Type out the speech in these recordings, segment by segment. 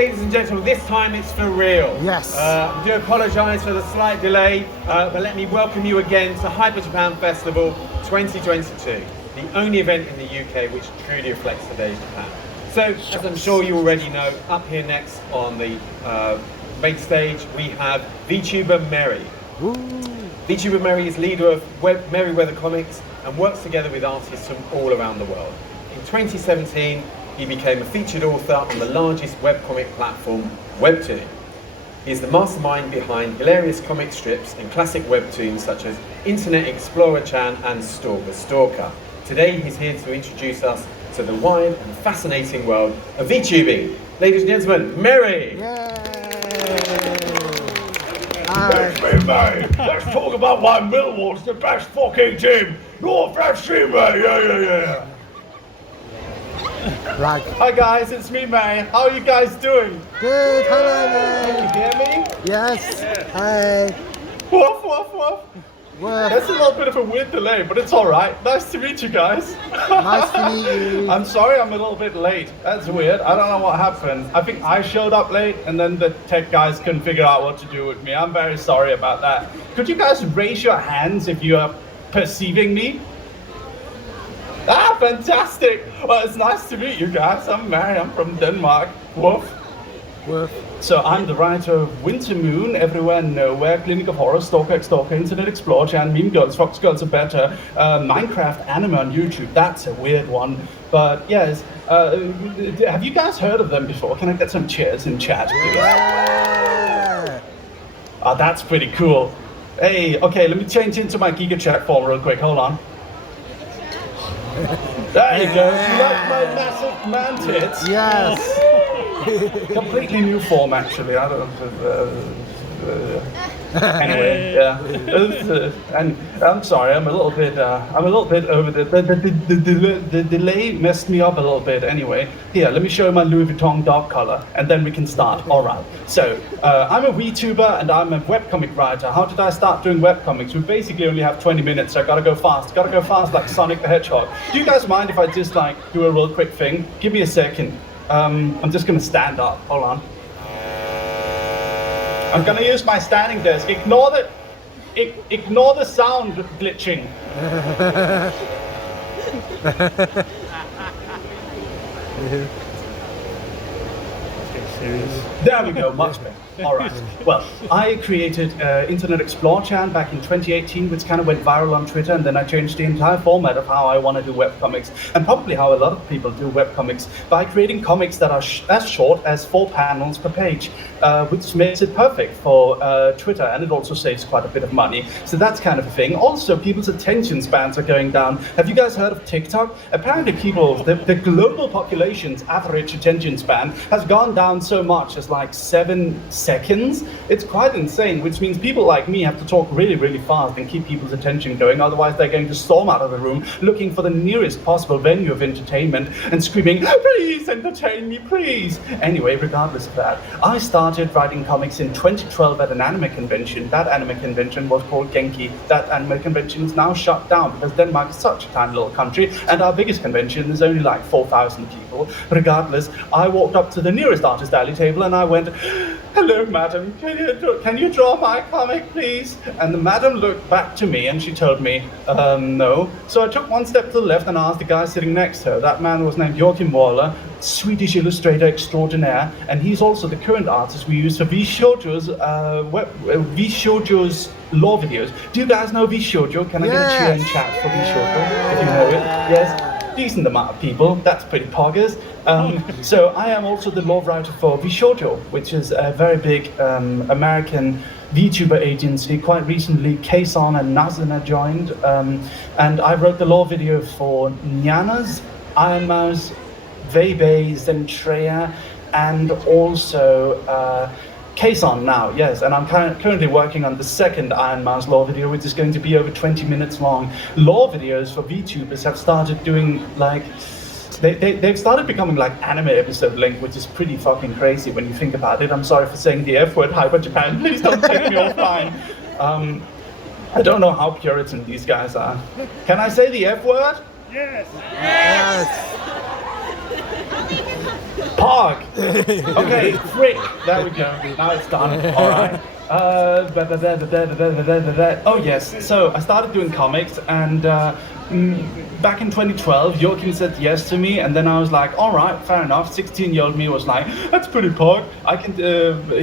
ladies and gentlemen, this time it's for real. Yes. I do apologise for the slight delay, but let me welcome you again to Hyper Japan Festival 2022, the only event in the UK which truly reflects today's Japan. So, as I'm sure you already know, up here next on the main stage we have Vtuber Merry. Ooh. Vtuber Merry is leader of Merryweather Comics and works together with artists from all around the world. In 2017, he became a featured author on the largest webcomic platform, Webtoon. He is the mastermind behind hilarious comic strips and classic webtoons such as Internet Explorer Chan and Stalker Stalker. Today he's here to introduce us to the wide and fascinating world of VTubing. Ladies and gentlemen, Merry! It's me, mate. Let's talk about why Millwall's the best fucking team. North FC, mate. Yeah. Like, Hi guys, it's me, May. How are you guys doing? good, hello, Can you hear me? yes, hey, Woof, woof, woof. well, That's a little bit of a weird delay, but it's alright. Nice to meet you guys. nice to meet you. I'm sorry I'm a little bit late. That's weird. I don't know what happened. I think I showed up late and then the tech guys couldn't figure out what to do with me. I'm very sorry about that. Could you guys raise your hands if you are perceiving me? Ah, fantastic! Well, it's nice to meet you guys. I'm Mary, I'm from Denmark. Woof. Woof. So I'm the writer of Winter Moon, Everywhere Nowhere, Clinic of Horror, Stalker X Stalker, Internet Explorer Chan, Meme Girls, Fox Girls Are Better, Minecraft Anime on YouTube. That's a weird one. But yes, have you guys heard of them before? Can I get some cheers in chat, please? Yeah. Oh, that's pretty cool. Hey, okay, let me change into my Giga Chat form real quick. Hold on. There you go. You like my massive man tits? Yes. Completely new form, actually. I don't. Anyway, yeah. And I'm sorry. I'm a little bit over the delay messed me up a little bit. Anyway, here, let me show you my Louis Vuitton dog collar, and then we can start. All right. So I'm a VTuber and I'm a webcomic writer. How did I start doing webcomics? We basically only have 20 minutes, so I gotta go fast. Gotta go fast like Sonic the Hedgehog. Do you guys mind if I just like do a real quick thing? Give me a second. I'm just gonna stand up. Hold on. I'm gonna use my standing desk. Ignore the sound glitching. There we go, much better. All right. Well, I created Internet Explorer Chan back in 2018, which kind of went viral on Twitter, and then I changed the entire format of how I want to do webcomics, and probably how a lot of people do webcomics, by creating comics that are as short as 4 panels per page, which makes it perfect for Twitter, and it also saves quite a bit of money. So that's kind of a thing. Also, people's attention spans are going down. Have you guys heard of TikTok? Apparently the global population's average attention span has gone down so much as like 7 seconds. It's quite insane, which means people like me have to talk really, really fast and keep people's attention going. Otherwise, they're going to storm out of the room looking for the nearest possible venue of entertainment and screaming, "Please entertain me, please!" Anyway, regardless of that, I started writing comics in 2012 at an anime convention. That anime convention was called Genki. That anime convention is now shut down because Denmark is such a tiny little country, and our biggest convention is only like 4,000 people. Regardless, I walked up to the nearest artist alley table and I went, "Hello, madam, can you draw my comic, please?" And the madam looked back to me and she told me, no. So I took one step to the left and asked the guy sitting next to her. That man was named Joachim Waller, Swedish illustrator extraordinaire, and he's also the current artist we use for Vshoujo's lore videos. Do you guys know Vshoujo? Can I get a cheer in chat for Vshoujo, if you know it? Yes? Decent amount of people. That's pretty poggers. So I am also the lore writer for Vshoujo, which is a very big American VTuber agency. Quite recently, Kason and Nazana joined, and I wrote the lore video for Nyanas, Iron Mouse, Vebe, Zentrea, and also Kason now, yes, and I'm currently working on the second Iron Mouse lore video, which is going to be over 20 minutes long. Lore videos for VTubers have started doing like, they've started becoming like anime episode length, which is pretty fucking crazy when you think about it. I'm sorry for saying the F word, Hyper Japan, please don't take me offline. I don't know how Puritan these guys are. Can I say the F word? Yes. Yes. Pog. Park. Okay, frick. There we go. Now it's done. All right. Oh yes. So I started doing comics, and back in 2012, Joachim said yes to me, and then I was like, all right, fair enough. 16-year-old me was like, that's pretty pog. I can.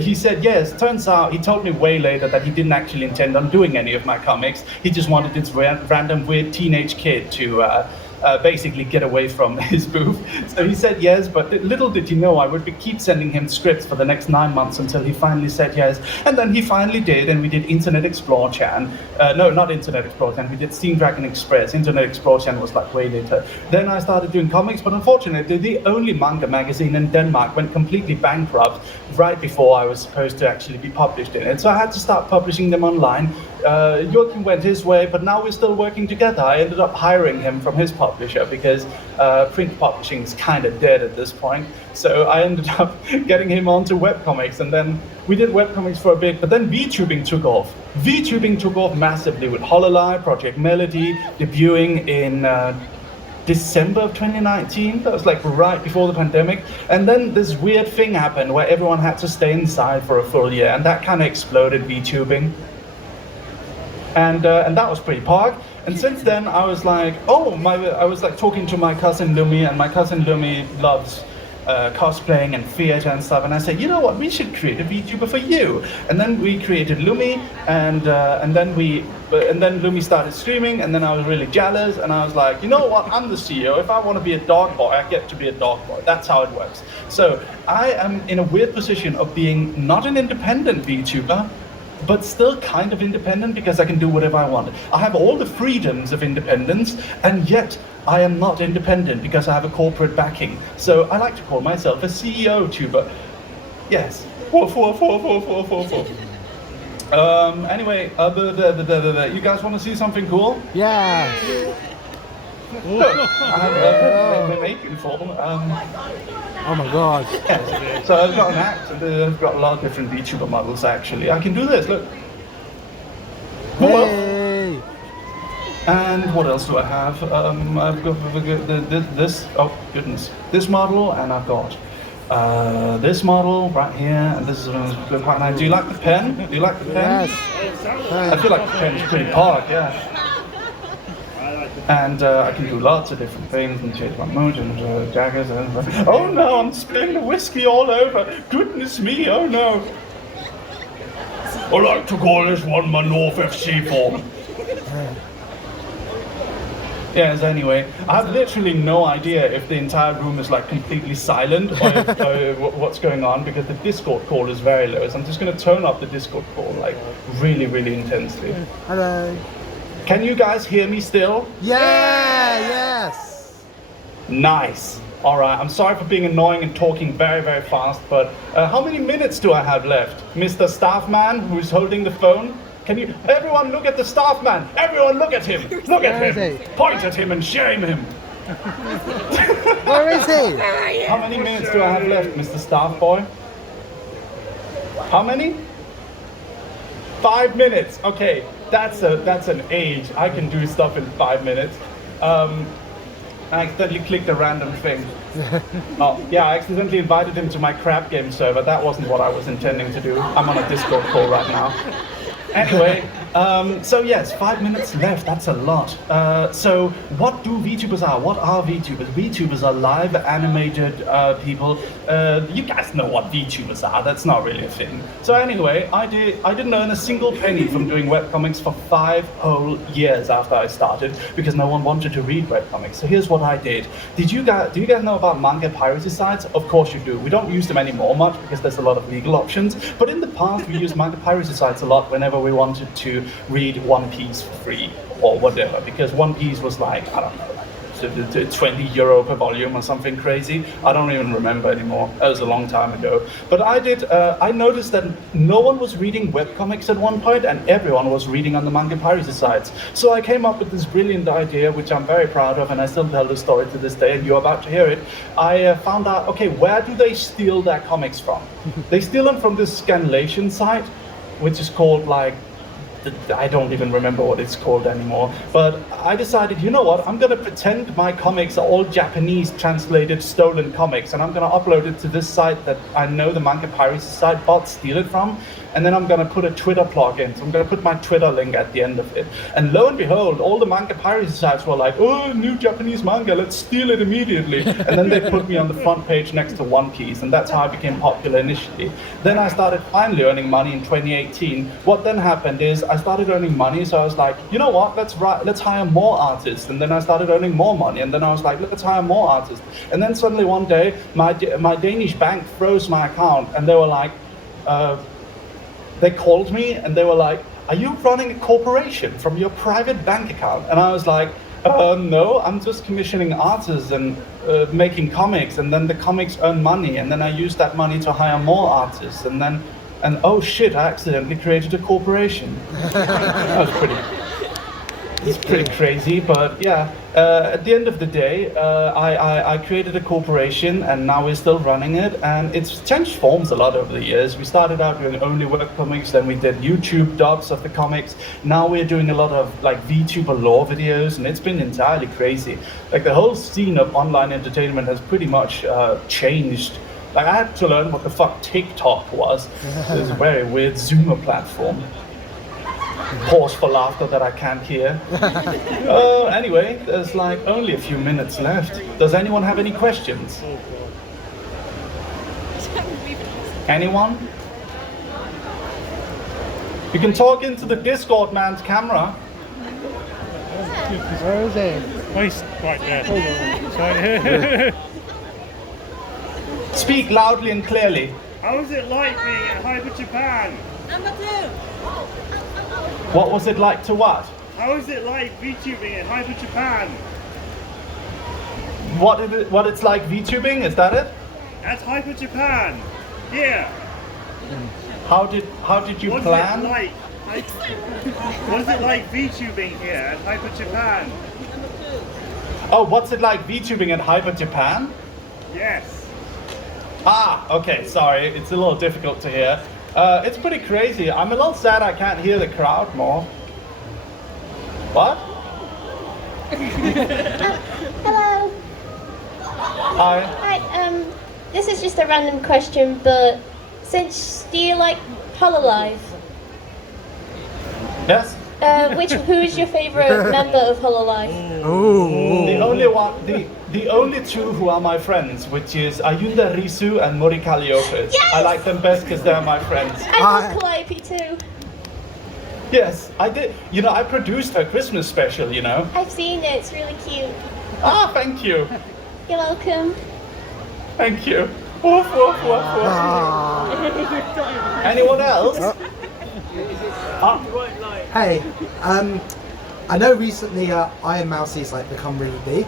He said yes. Turns out he told me way later that he didn't actually intend on doing any of my comics. He just wanted this random weird teenage kid to basically get away from his booth. So he said yes, but little did he know I would keep sending him scripts for the next 9 months until he finally said yes. And then he finally did, and we did Internet Explorer Chan. No, not Internet Explorer Chan, we did Steam Dragon Express. Internet Explorer Chan was like way later. Then I started doing comics, but unfortunately the only manga magazine in Denmark went completely bankrupt right before I was supposed to actually be published in it. So I had to start publishing them online. Joachim went his way, but now we're still working together. I ended up hiring him from his publisher because print publishing is kind of dead at this point. So I ended up getting him onto webcomics, and then we did webcomics for a bit, but then VTubing took off. VTubing took off massively with Hololive, Project Melody, debuting in December of 2019. That was like right before the pandemic. And then this weird thing happened where everyone had to stay inside for a full year, and that kind of exploded VTubing. And that was pretty pog. And since then, I was like, I was like talking to my cousin Lumi, and my cousin Lumi loves cosplaying and theater and stuff. And I said, you know what, we should create a VTuber for you. And then we created Lumi, and then Lumi started streaming, and then I was really jealous, and I was like, you know what, I'm the CEO. If I want to be a dog boy, I get to be a dog boy. That's how it works. So I am in a weird position of being not an independent VTuber, but still kind of independent because I can do whatever I want. I have all the freedoms of independence, and yet I am not independent because I have a corporate backing. So I like to call myself a CEO tuber. Yes. Woof, woof, woof, woof, woof, woof, woof. Anyway, you guys want to see something cool? Yeah. I have a making form. Oh my god. Yes. So I've got an act, and I've got a lot of different VTuber models actually. I can do this, look. Hey. And what else do I have? I've got this, oh goodness, this model, and I've got this model right here, and this is quite nice. Do you like the pen? Do you like the pen? Yes. I feel like the pen is pretty hard, yeah. And I can do lots of different things and change my mood and daggers and oh no, I'm spilling the whiskey all over. Goodness me, oh no. I like to call this one my North FC form. Yes, anyway, I have literally no idea if the entire room is like completely silent or if, what's going on, because the Discord call is very low. So I'm just going to turn up the Discord call like really, really intensely. Hello. Can you guys hear me still? Yeah. Yes. Nice. All right, I'm sorry for being annoying and talking very, very fast, but how many minutes do I have left? Mr. Staffman, who's holding the phone? Can you, everyone look at the Staffman. Everyone look at him. Look at Where him. is he? Point at him and shame him. Where is he? How many minutes do I have left, Mr. Staff Boy? How many? 5 minutes. Okay, that's an age. I can do stuff in 5 minutes. I accidentally clicked a random thing. Oh, yeah, I accidentally invited him to my crab game server. That wasn't what I was intending to do. I'm on a Discord call right now. Anyway, so yes, 5 minutes left, that's a lot. So what do VTubers are? What are VTubers? VTubers are live animated people. You guys know what VTubers are, that's not really a thing. So anyway, I didn't earn a single penny from doing webcomics for 5 whole years after I started, because no one wanted to read webcomics. So here's what I did. Do you guys know about manga piracy sites? Of course you do. We don't use them anymore much because there's a lot of legal options, but in the past we used manga piracy sites a lot whenever we wanted to read One Piece for free or whatever, because One Piece was like, I don't know, like 20 euro per volume or something crazy. I don't even remember anymore. That was a long time ago. But I noticed that no one was reading webcomics at one point, and everyone was reading on the manga piracy sites. So I came up with this brilliant idea, which I'm very proud of, and I still tell the story to this day, and you're about to hear it. I found out, okay, where do they steal their comics from? They steal them from this scanlation site, which is called like I don't even remember what it's called anymore. But I decided, you know what? I'm gonna pretend my comics are all Japanese translated stolen comics, and I'm gonna upload it to this site that I know the manga piracy site bots steal it from. And then I'm gonna put a Twitter plugin. So I'm gonna put my Twitter link at the end of it. And lo and behold, all the manga piracy sites were like, oh, new Japanese manga, let's steal it immediately. And then they put me on the front page next to One Piece, and that's how I became popular initially. Then I started finally earning money in 2018. What then happened is I started earning money, so I was like, you know what, let's hire more artists. And then I started earning more money, and then I was like, let's hire more artists. And then suddenly one day, my Danish bank froze my account, and they were like, they called me and they were like, are you running a corporation from your private bank account? And I was like, no, I'm just commissioning artists and making comics, and then the comics earn money, and then I use that money to hire more artists, and oh shit, I accidentally created a corporation. That was it's pretty crazy, but yeah, at the end of the day, I created a corporation, and now we're still running it, and it's changed forms a lot over the years. We started out doing only webcomics, then we did YouTube dubs of the comics. Now we're doing a lot of like VTuber lore videos, and it's been entirely crazy. Like the whole scene of online entertainment has pretty much changed. Like I had to learn what the fuck TikTok was. It's a very weird Zoomer platform. Pause for laughter that I can't hear. Anyway, there's like only a few minutes left. Does anyone have any questions? Anyone? You can talk into the Discord man's camera. Where is he? Oh, he's right there. Speak loudly and clearly. How was it like being at Hyper Japan? Number 2. What was it like to what? How is it like VTubing at Hyper Japan? What it's like VTubing, is that it? At Hyper Japan. Yeah. How did you plan? What is it like VTubing here at Hyper Japan? Oh, what's it like VTubing at Hyper Japan? Yes. Ah, okay, sorry, it's a little difficult to hear. It's pretty crazy. I'm a little sad I can't hear the crowd more. What? Hello. Hi. Hi. This is just a random question, but do you like Hololive? Yes? Who is your favorite member of Hololive? The only two who are my friends, which is Ayunda Risu and Mori Kalliope. Yes! I like them best because they're my friends. I love Calliope too. Yes, I did. You know, I produced her Christmas special, you know. I've seen it. It's really cute. Ah, thank you. You're welcome. Thank you. Woof, woof, woof, woof. Anyone else? Hey, I know recently Iron Mousey's like become really big,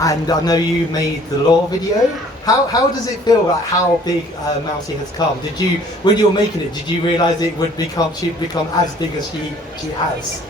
and I know you made the lore video. How does it feel like how big Mousey has come? When you were making it, did you realise she'd become as big as she has?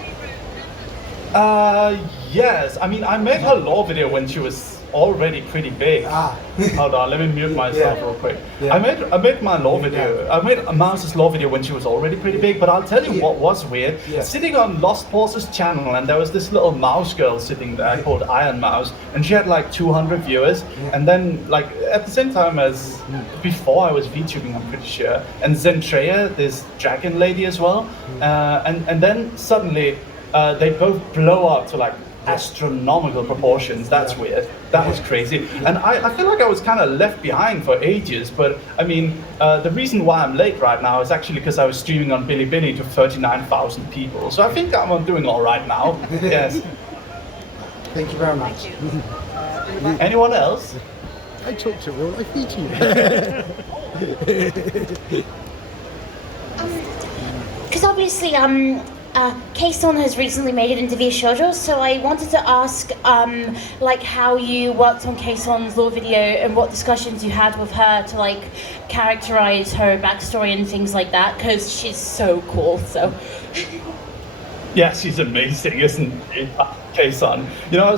Yes. I mean, I made her lore video when she was already pretty big. Hold on, let me mute myself real quick. Yeah. I made my lore video. I made Mouse's lore video when she was already pretty big, but I'll tell you what was weird. Sitting on Lost Horse's channel, and there was this little mouse girl sitting there called Iron Mouse, and she had like 200 viewers, and then like at the same time as before I was VTubing, I'm pretty sure, and Zentreya, this dragon lady as well, and then suddenly they both blow up to like astronomical proportions. That's weird. That was crazy. And I feel like I was kind of left behind for ages, but I mean, the reason why I'm late right now is actually because I was streaming on Bilibili to 39,000 people. So I think I'm doing all right now. Yes. Thank you very much. Anyone else? I talk to real life VTubers. Because obviously, K-Son has recently made it into the shoujo, so I wanted to ask, like, how you worked on K-Son's lore video and what discussions you had with her to, like, characterize her backstory and things like that, because she's so cool, so... Yeah, she's amazing, isn't she? K-Son. You know,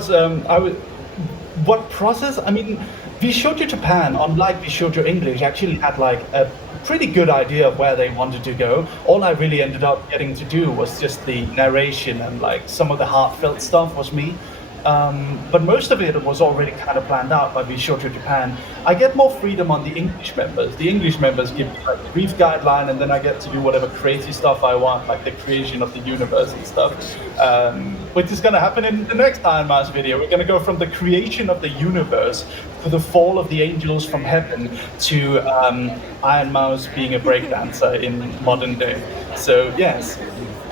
what process? I mean, Vshoujo Japan, unlike Vshoujo English, actually had like a pretty good idea of where they wanted to go. All I really ended up getting to do was just the narration, and like some of the heartfelt stuff was me. But most of it was already kind of planned out by Be Sure to Japan. I get more freedom on the English members. The English members give me like a brief guideline, and then I get to do whatever crazy stuff I want, like the creation of the universe and stuff. Which is going to happen in the next Iron Mouse video. We're going to go from the creation of the universe to the fall of the angels from heaven to Iron Mouse being a breakdancer in modern day. So yes.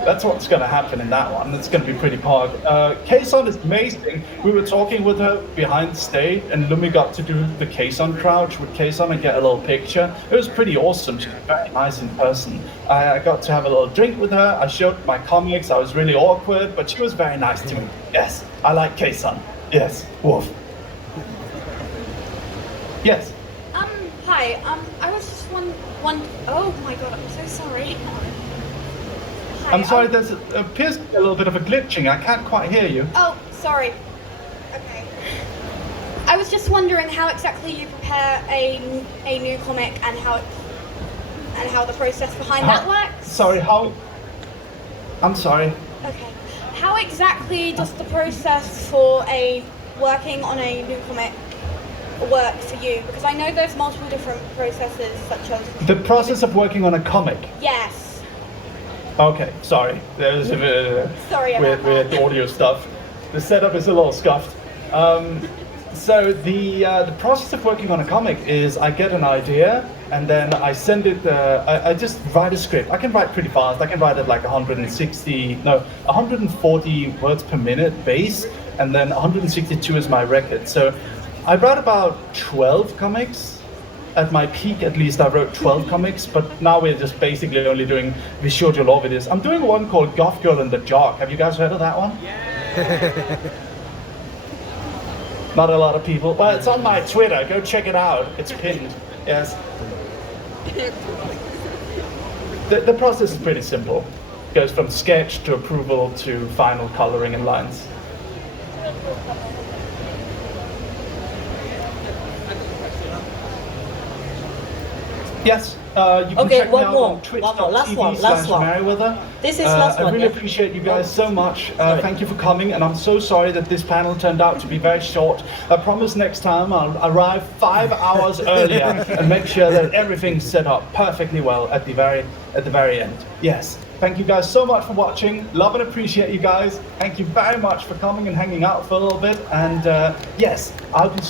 That's what's going to happen in that one. It's going to be pretty pog. Kason is amazing. We were talking with her behind the stage, and Lumi got to do the Kason crouch with Kason and get a little picture. It was pretty awesome. She was very nice in person. I got to have a little drink with her. I showed my comics. I was really awkward, but she was very nice to me. Yes, I like Kason. Yes, woof. Yes. Hi. I was just one. Oh my god, I'm so sorry. I'm sorry, there appears to be a little bit of a glitching. I can't quite hear you. Oh, sorry. Okay. I was just wondering how exactly you prepare a new comic and how the process behind that works. Sorry, how? I'm sorry. Okay. How exactly does the process for working on a new comic work for you? Because I know there's multiple different processes, such as the process of working on a comic. Yes. Okay, sorry. There's a bit weird audio stuff. The setup is a little scuffed. So the process of working on a comic is I get an idea and then I send it. I just write a script. I can write pretty fast. I can write at like 140 words per minute base, and then 162 is my record. So I write about 12 comics. At my peak, at least, I wrote 12 comics, but now we're just basically only doing visual law videos. I'm doing one called Goth Girl and the Jock. Have you guys heard of that one? Yeah. Not a lot of people. Well, it's on my Twitter. Go check it out. It's pinned. Yes. The process is pretty simple. It goes from sketch to approval to final coloring and lines. Yes, you can check me out on twitch.tv/Merryweather. This is last I one. really appreciate you guys so much. Thank you for coming, and I'm so sorry that this panel turned out to be very short. I promise next time I'll arrive 5 hours earlier and make sure that everything's set up perfectly well at the very end. Yes. Thank you guys so much for watching. Love and appreciate you guys. Thank you very much for coming and hanging out for a little bit. And yes, I'll be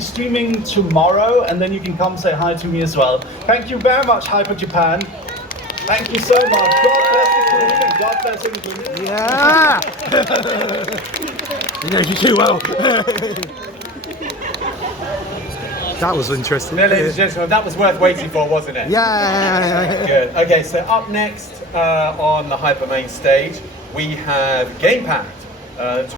streaming tomorrow, and then you can come say hi to me as well. Thank you very much, Hyper Japan. Thank you so much. God bless the Queen and God bless England. Yeah. You know you do well. That was interesting. Ladies and gentlemen, that was worth waiting for, wasn't it? Yeah. Good. Okay, so up next on the Hyper main stage, we have Game Pact.